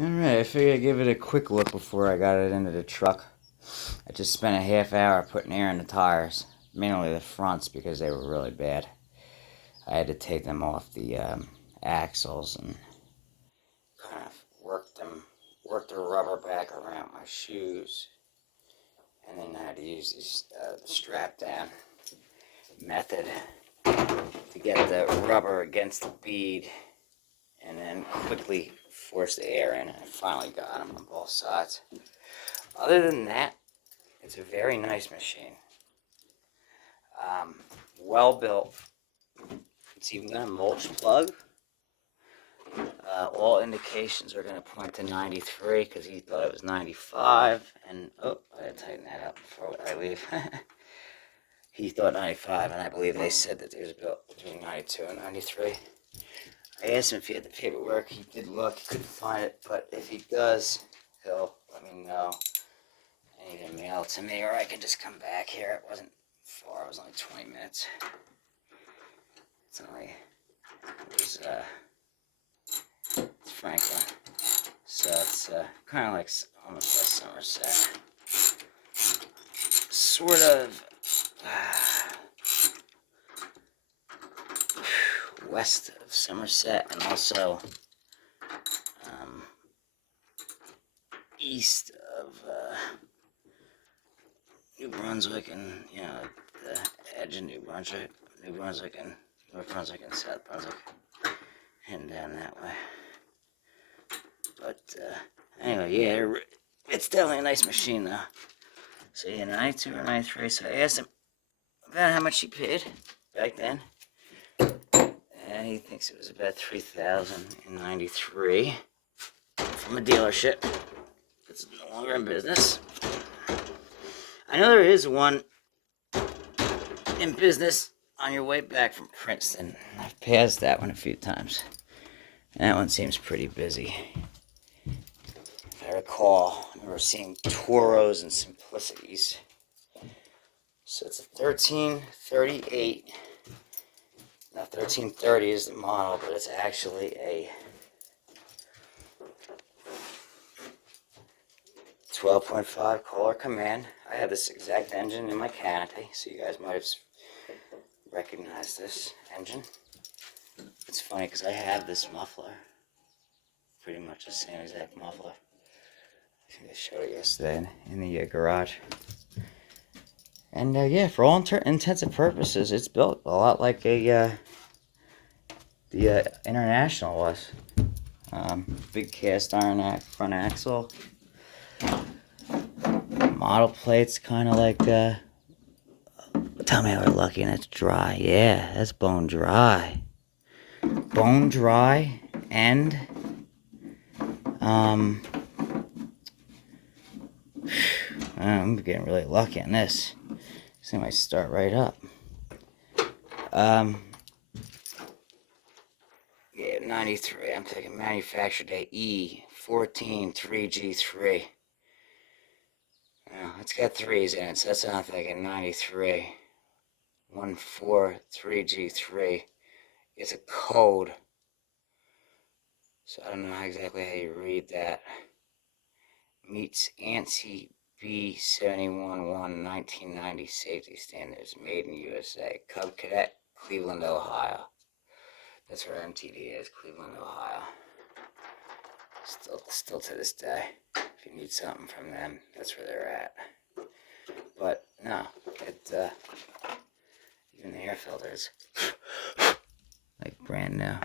Alright, I figured I'd give it a quick look before I got it into the truck. I just spent a half hour putting air in the tires, mainly the fronts because they were really bad. I had to take them off the axles and kind of work the rubber back around my shoes. And then I had to use this strap down method to get the rubber against the bead and then quickly force the air in. And I finally got them on both sides. Other than that, it's a very nice machine. Well built. It's even got a mulch plug. All indications are going to point to 93 because he thought it was 95. And, oh, I gotta tighten that up before I leave. He thought 95, and I believe they said that it was built between 92 and 93. I asked him if he had the paperwork. He did look, he couldn't find it, but if he does, he'll let me know. And he can mail it to me, or I can just come back here. It wasn't far, it was only 20 minutes. It's Franklin. So it's kind of like almost like Somerset. Sort of west of Somerset and also east of New Brunswick and, the edge of New Brunswick and North Brunswick and South Brunswick, and down that way. But anyway, yeah, it's definitely a nice machine though. So yeah, 92 or 93. So I asked him about how much he paid back then, and he thinks it was about $3,093 from a dealership that's no longer in business. I know there is one in business on your way back from Princeton. I've passed that one a few times. And that one seems pretty busy. If I recall, I remember seeing Toros and Simplicities. So it's a 1338. Now 1330 is the model, but it's actually a 12.5 Kohler Command. I have this exact engine in my canopy, so you guys might have recognized this engine. It's funny because I have this muffler, pretty much the same exact muffler. I think I showed it yesterday in the garage. And yeah, for all intents and purposes, it's built a lot like the International was. Big cast iron front axle. Model plates kind of like, tell me we're lucky and it's dry. Yeah, that's bone dry. Bone dry and, I'm getting really lucky on this. This thing might start right up. Yeah, 93. I'm taking manufacturer date E143G3. It's got 3's in it, so that's what I'm thinking. 93. 143G3. It's a code. So I don't know exactly how you read that. Meets ANSI B711 1990 safety standards. Made in USA. Cub Cadet, Cleveland, Ohio. That's where MTD is, Cleveland, Ohio. Still to this day. If you need something from them, that's where they're at. But no, even the air filters, like brand new.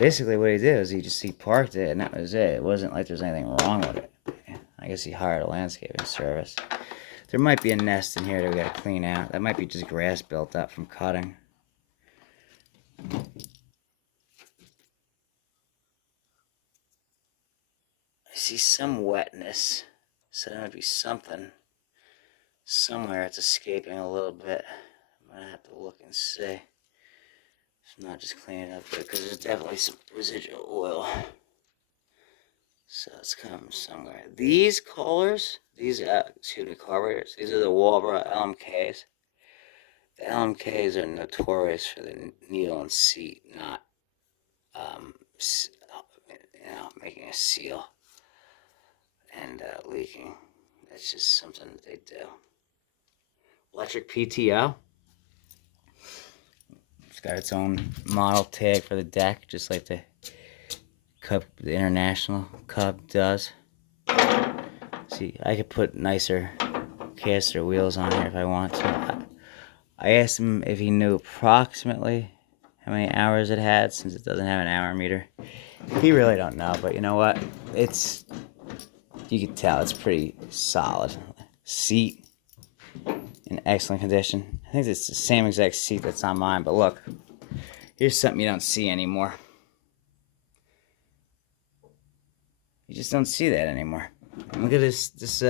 Basically, what he did was he parked it, and that was it. It wasn't like there's anything wrong with it. I guess he hired a landscaping service. There might be a nest in here that we gotta clean out. That might be just grass built up from cutting. I see some wetness, so there might be something somewhere. It's escaping a little bit. I'm gonna have to look and see. If not, just clean it up good, because there's definitely some residual oil. So it's coming from somewhere. These collars, these carburetors, these are the Walbra LMKs. The LMKs are notorious for the needle and seat not making a seal and leaking. That's just something that they do. Electric PTO. It's got its own model tag for the deck, just like the International Cub does. See, I could put nicer caster wheels on here if I want to. I asked him if he knew approximately how many hours it had, since it doesn't have an hour meter. He really don't know, but you know what? You can tell it's pretty solid. Seat in excellent condition. I think it's the same exact seat that's on mine, but look, here's something you don't see anymore. You just don't see that anymore. Look at this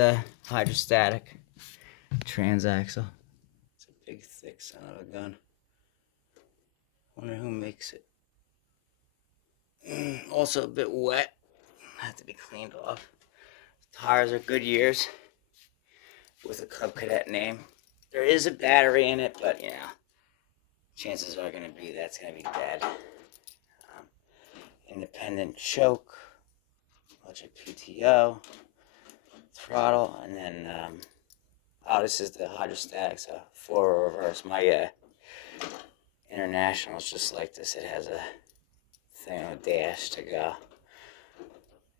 hydrostatic transaxle. It's a big, thick son of a gun. Wonder who makes it. Also a bit wet. Have to be cleaned off. Tires are Goodyears with a Cub Cadet name. There is a battery in it, but you know, chances are going to be that's going to be dead. Independent choke, electric PTO, throttle, and then this is the hydrostatic, so forward reverse. My International is just like this. It has a thing on a dash to go.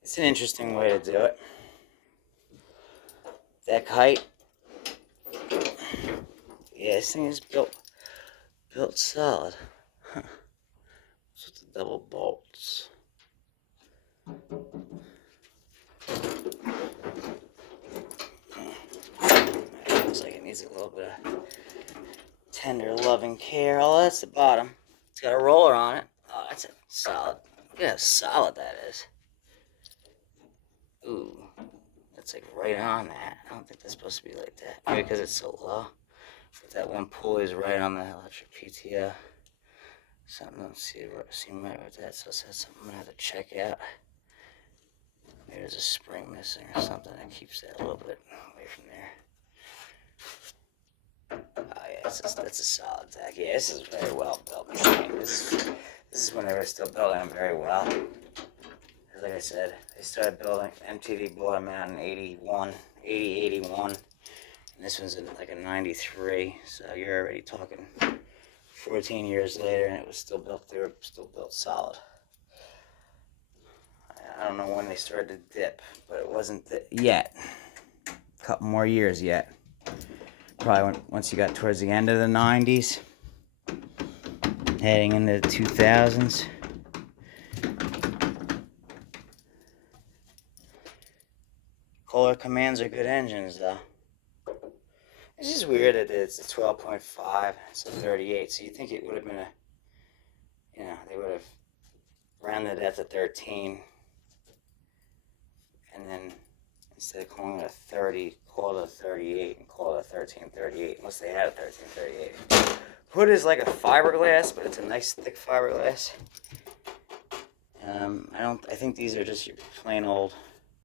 It's an interesting way to do it. Deck height. Yeah, this thing is built solid. Huh. It's with the double bolts. Looks like it needs a little bit of tender loving care. Oh, that's the bottom. It's got a roller on it. Oh, that's a solid. Look at how solid that is. Ooh, that's like right on that. I don't think that's supposed to be like that. Maybe because it's so low. But that one pulley is right on the electric PTO. Something don't seem right with that, so that's something I'm gonna have to check out. Maybe there's a spring missing or something that keeps that a little bit away from there. Oh yeah, that's a solid deck. Yeah, this is very well built machine. This is when they were still building them very well. Like I said, they started building, MTD bought them out in 81, and this one's in like a 93, so you're already talking 14 years later, and it was still built, they were still built solid. I don't know when they started to dip, but it wasn't yet. A couple more years yet. Probably once you got towards the end of the 90s, heading into the 2000s. Kohler Commands are good engines, though. It's just weird that it's a 12.5, it's a 38, so you think it would have been they would have rounded that to 13, and then instead of calling it a 30, call it a 38, and call it a 1338, unless they had a 1338. Hood is like a fiberglass, but it's a nice thick fiberglass. I think these are just your plain old